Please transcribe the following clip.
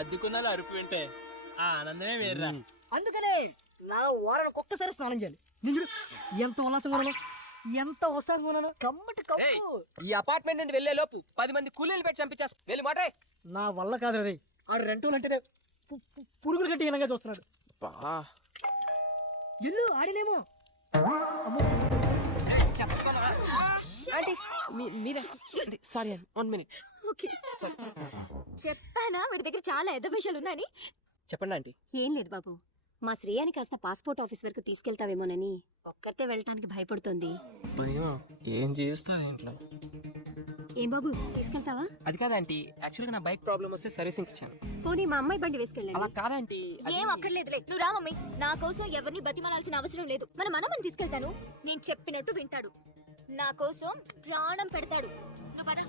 అద్దుకున్నది అరుపు వింటే ఆ ఆనందమే వేర్రా. అందుకనే నా వారానికి ఒక్కసారి స్నానం చేయాలి. నేను ఎంత ఉల్లాసంగా ఉన్నాను, ఎంత ఉత్సాహంగా ఉన్నాను. కమ్మటి కమ్ము. ఈ అపార్ట్మెంట్ నుండి వెళ్లే లోపు 10 మంది కూలీలు పెట్టి చంపించేస్తా. వెళ్ళి మాట. నా వల్ల కాదు రే. ఆ రెంటూలు అంటేనే పురుగులు కట్టి ఇనంగా చూస్తున్నాడు. ఇల్లు ఆడినేమో. ఆంటీ మీరే సారీ అండి 1 మినిట్. చెప్పానా వీడి దగ్గర చాలా ఎద్ద విషయాలు ఉన్నాయని. చెప్పండి ఆంటీ. ఏం లేదు బాబు, మా శ్రేయాని కాస్త పాస్పోర్ట్ ఆఫీస్ వరకు తీసుకెళ్తావేమోనని ఒక్కరితే వెళ్ళటానికి భయపడుతోంది. ఏం చేస్తా ఇంట్లో. ఏం బాబు తీసుకెళ్తావా? అది కాదంటీ, యాక్చువల్గా నా బైక్ ప్రాబ్లం వస్తే సర్వీసింగ్ ఇచ్చాను. పోనీ మా అమ్మాయి బండి వేసుకెళ్ళండి. అలా కాదంటీ. ఏం అక్కర్లేదులే, నువ్వు రా మమ్మీ. నా కోసం ఎవరిని బతిమాలాల్సిన అవసరం లేదు. మన మనమని తీసుకెళ్తాను, నేను చెప్పినట్టు వింటాడు, నా కోసం ప్రాణం పెడతాడు. నువ్వు పద.